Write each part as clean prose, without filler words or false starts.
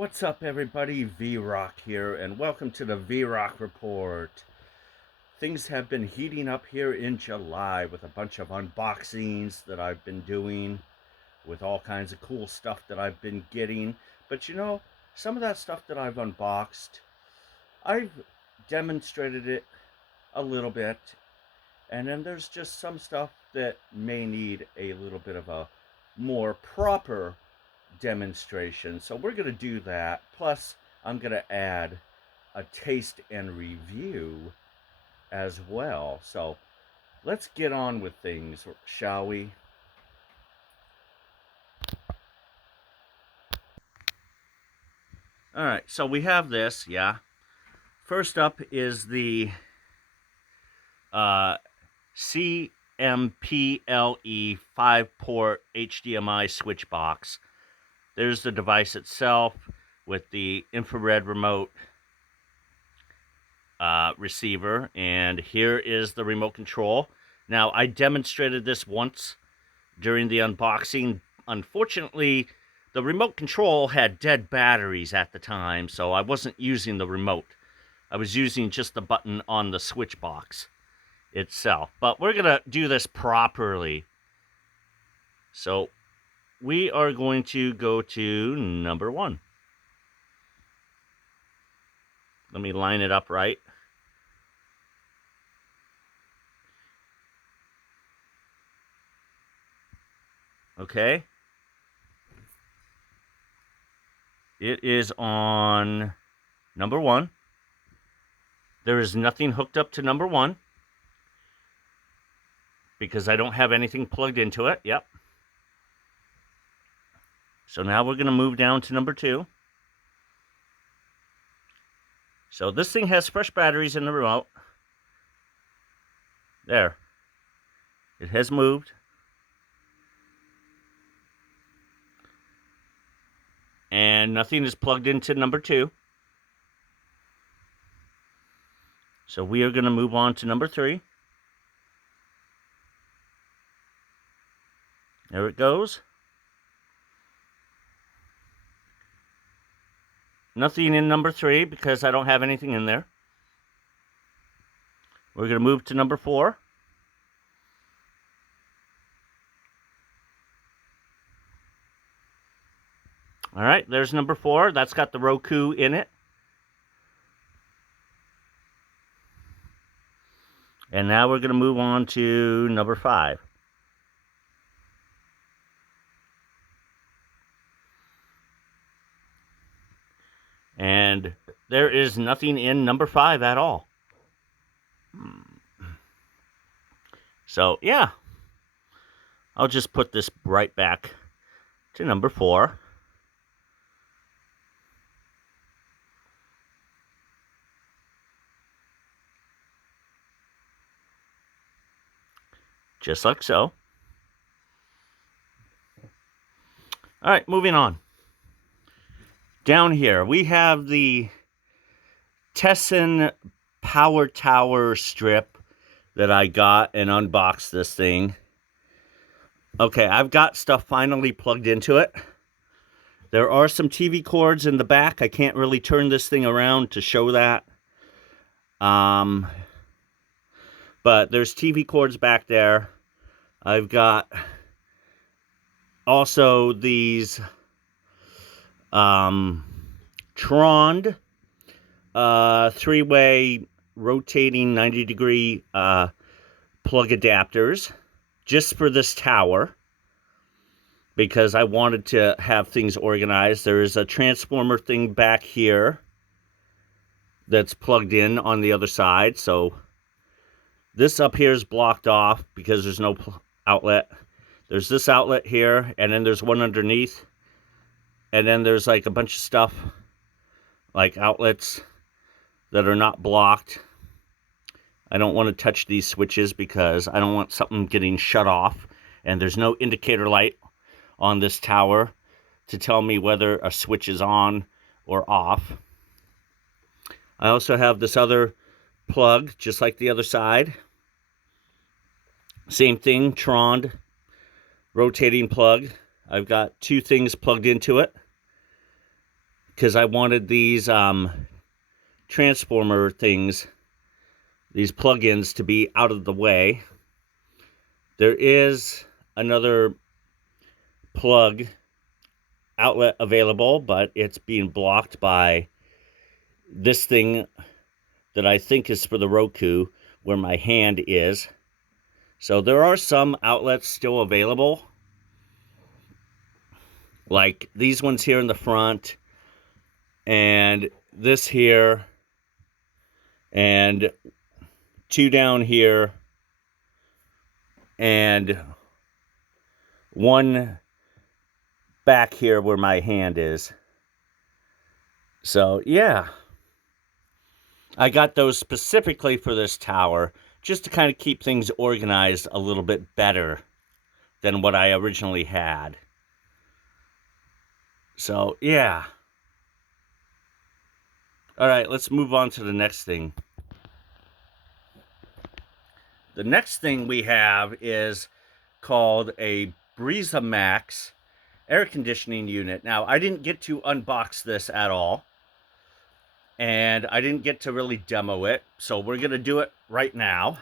What's up, everybody? V-Rock here, and welcome to the V-Rock Report. Things have been heating up here in July with a bunch of unboxings that I've been doing with all kinds of cool stuff that I've been getting. But some of that stuff that I've unboxed, I've demonstrated it a little bit, and then there's just some stuff that may need a little bit of a more proper demonstration. So we're going to do that. Plus, I'm going to add a taste and review as well. So let's get on with things, shall we? All right, so we have this, yeah. First up is the CMPLE 5-port HDMI switch box. There's the device itself with the infrared remote receiver, and here is the remote control. Now, I demonstrated this once during the unboxing. Unfortunately, the remote control had dead batteries at the time, so I wasn't using the remote. I was using just the button on the switch box itself. But we're going to do this properly. So we are going to go to number 1. Let me line it up right. Okay. It is on number 1. There is nothing hooked up to number 1 because I don't have anything plugged into it. Yep. So now we're going to move down to number 2. So this thing has fresh batteries in the remote. There. It has moved. And nothing is plugged into number 2. So we are going to move on to number 3. There it goes. Nothing in number 3 because I don't have anything in there. We're going to move to number 4. All right, there's number 4. That's got the Roku in it. And now we're going to move on to number 5. And there is nothing in number 5 at all. So, yeah. I'll just put this right back to number 4. Just like so. All right, moving on. Down here, we have the Tesson Power Tower strip that I got and unboxed this thing. Okay, I've got stuff finally plugged into it. There are some TV cords in the back. I can't really turn this thing around to show that. But there's TV cords back there. I've got also these Trond 3-way rotating 90-degree plug adapters just for this tower because I wanted to have things organized. There's a transformer thing back here that's plugged in on the other side. So this up here is blocked off because there's no outlet. There's this outlet here, and then there's one underneath. And then there's like a bunch of stuff, like outlets that are not blocked. I don't want to touch these switches because I don't want something getting shut off. And there's no indicator light on this tower to tell me whether a switch is on or off. I also have this other plug, just like the other side. Same thing, Trond rotating plug. I've got 2 things plugged into it. because I wanted these transformer things, these plugins, to be out of the way. There is another plug outlet available, but it's being blocked by this thing that I think is for the Roku, where my hand is. So there are some outlets still available, like these ones here in the front, and this here, and two down here, and one back here where my hand is. So yeah, I got those specifically for this tower, just to kind of keep things organized a little bit better than what I originally had. So yeah. All right, let's move on to the next thing. The next thing we have is called a Breeza Max air conditioning unit. Now, I didn't get to unbox this at all, and I didn't get to really demo it, so we're going to do it right now.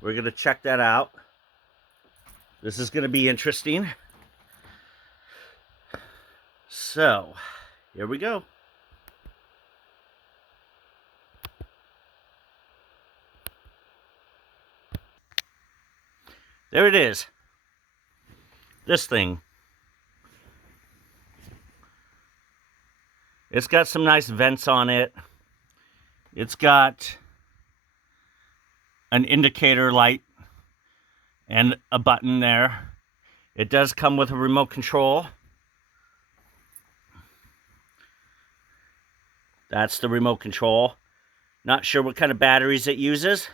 We're going to check that out. This is going to be interesting. So, here we go. There it is. This thing. It's got some nice vents on it. It's got an indicator light and a button there. It does come with a remote control. That's the remote control. Not sure what kind of batteries it uses.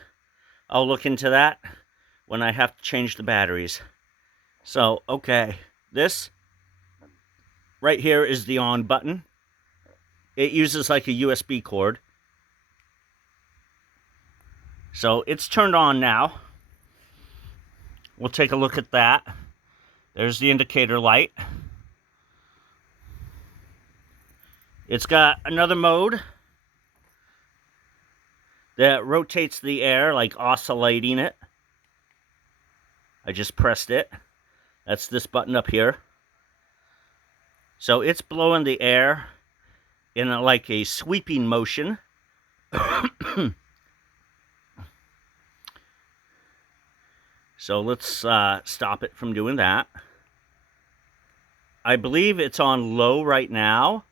I'll look into that when I have to change the batteries. So, okay. This right here is the on button. It uses like a USB cord. So, it's turned on now. We'll take a look at that. There's the indicator light. It's got another mode that rotates the air, like oscillating it. I just pressed it. That's this button up here. So it's blowing the air in like a sweeping motion. So let's stop it from doing that. I believe it's on low right now,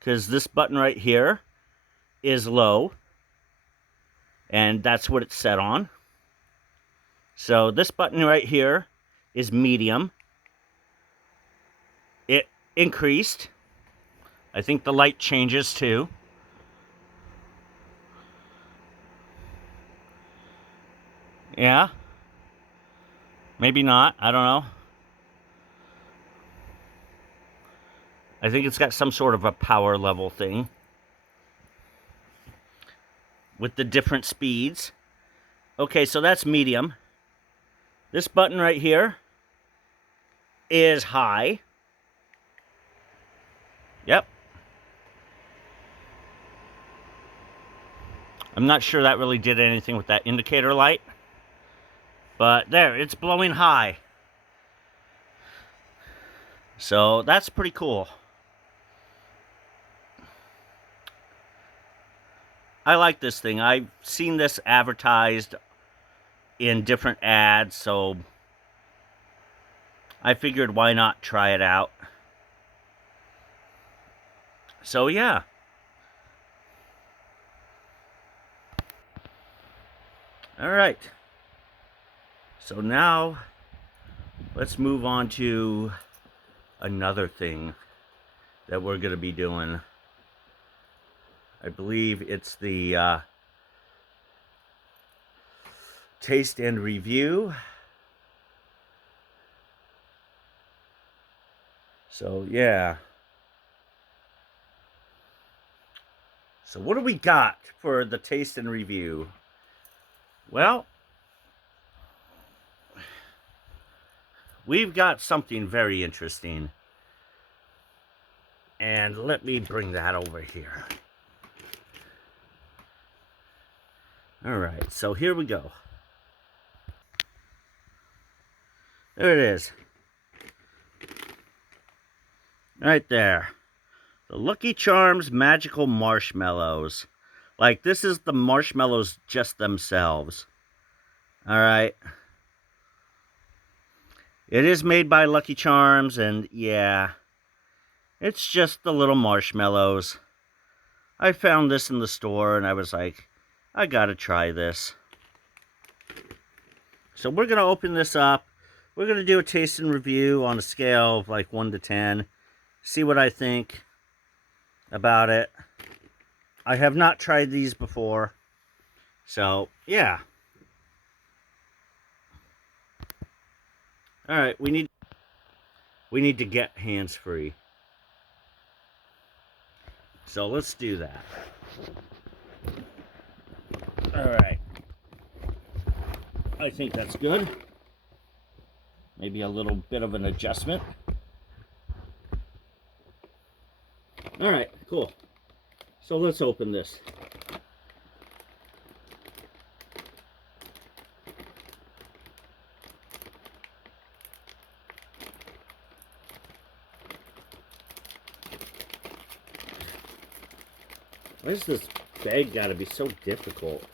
because this button right here is low, and that's what it's set on. So this button right here is medium. It increased. I think the light changes too. Yeah. Maybe not. I don't know. I think it's got some sort of a power level thing with the different speeds. Okay, so that's medium. This button right here is high. Yep. I'm not sure that really did anything with that indicator light. But there, it's blowing high. So that's pretty cool. I like this thing. I've seen this advertised in different ads, so I figured why not try it out. So yeah. All right. So now let's move on to another thing that we're going to be doing. I believe it's the taste and review. So yeah. So what do we got for the taste and review? Well, we've got something very interesting. And let me bring that over here. All right, so here we go. There it is. Right there. The Lucky Charms Magical Marshmallows. Like, this is the marshmallows just themselves. All right. It is made by Lucky Charms, and yeah, it's just the little marshmallows. I found this in the store, and I was like, I gotta try this. So we're gonna open this up. We're gonna do a taste and review on a scale of like 1 to 10. See what I think about it. I have not tried these before. So, yeah. All right, we need to get hands-free. So let's do that. All right. I think that's good. Maybe a little bit of an adjustment. All right, cool. So let's open this. Why is this bag gotta be so difficult?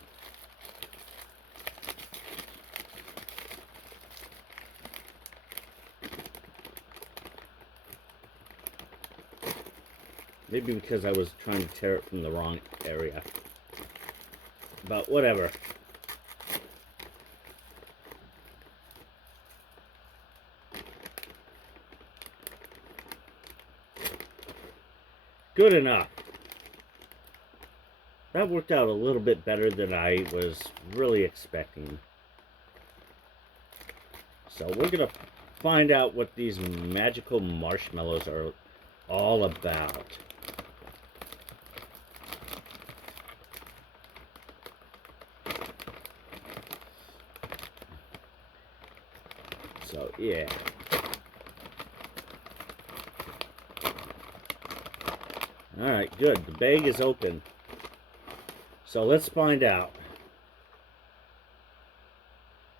Maybe because I was trying to tear it from the wrong area. But whatever. Good enough. That worked out a little bit better than I was really expecting. So we're going to find out what these magical marshmallows are all about. So, yeah. Alright, good. The bag is open. So let's find out.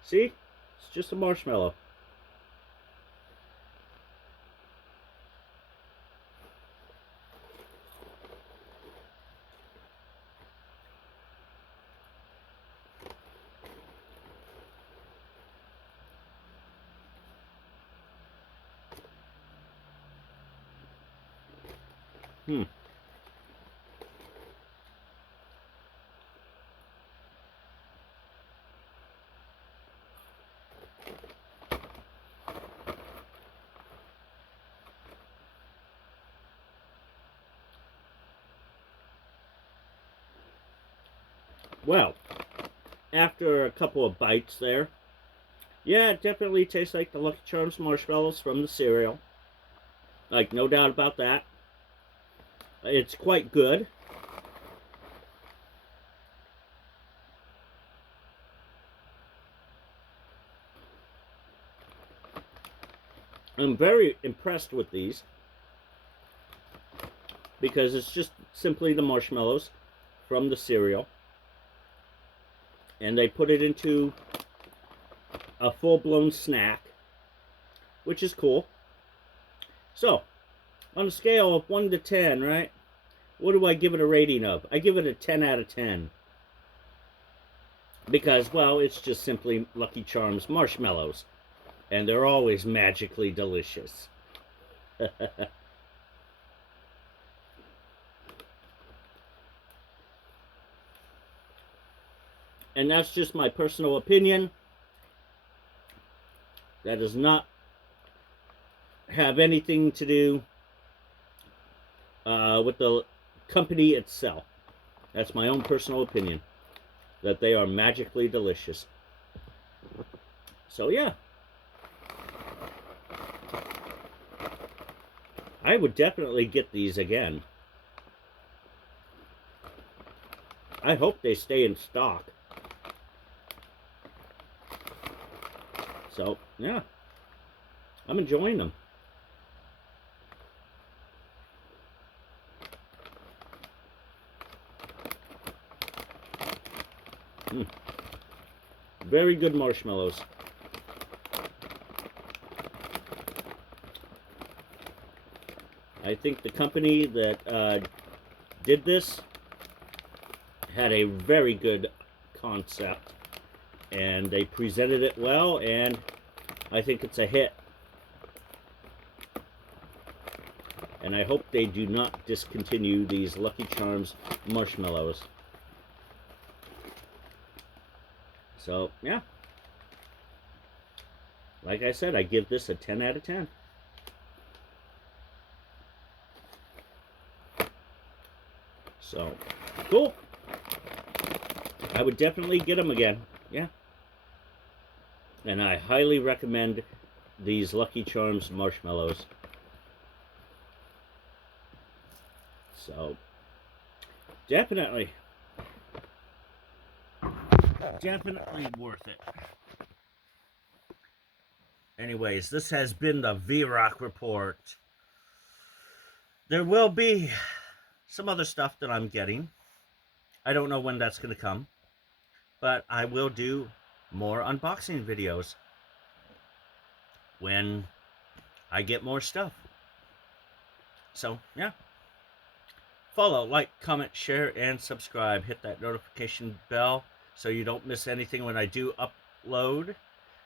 See? It's just a marshmallow. Well, after a couple of bites there, yeah, it definitely tastes like the Lucky Charms marshmallows from the cereal. Like, no doubt about that. It's quite good. I'm very impressed with these because it's just simply the marshmallows from the cereal, and they put it into a full-blown snack, which is cool. So, on a scale of 1 to 10, right? What do I give it a rating of? I give it a 10 out of 10. Because, well, it's just simply Lucky Charms marshmallows. And they're always magically delicious. And that's just my personal opinion. That does not have anything to do with the company itself. That's my own personal opinion. That they are magically delicious. So, yeah. I would definitely get these again. I hope they stay in stock. So, yeah. I'm enjoying them. Very good marshmallows. I think the company that did this had a very good concept, and they presented it well, and I think it's a hit. And I hope they do not discontinue these Lucky Charms marshmallows. So, yeah. Like I said, I give this a 10 out of 10. So, cool. I would definitely get them again. Yeah. And I highly recommend these Lucky Charms marshmallows. So, definitely worth it. Anyways, this has been the V-Rock Report. There will be some other stuff that I'm getting. I don't know when that's going to come, but I will do more unboxing videos when I get more stuff. So, yeah. Follow, like, comment, share, and subscribe. Hit that notification bell so you don't miss anything when I do upload.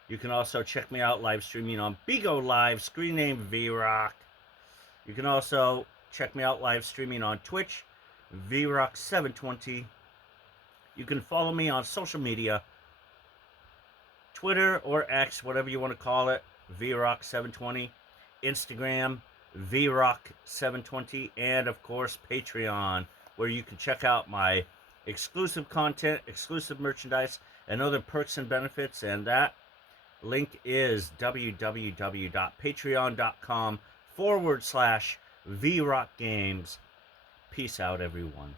You can also check me out live streaming on Bigo Live, screen name V-Rock. You can also check me out live streaming on Twitch, VRock720. You can follow me on social media, Twitter or X, whatever you want to call it, VRock720, Instagram, VRock720, and of course Patreon, where you can check out my exclusive content, exclusive merchandise, and other perks and benefits. And that link is www.patreon.com/VRockGames. Peace out, everyone.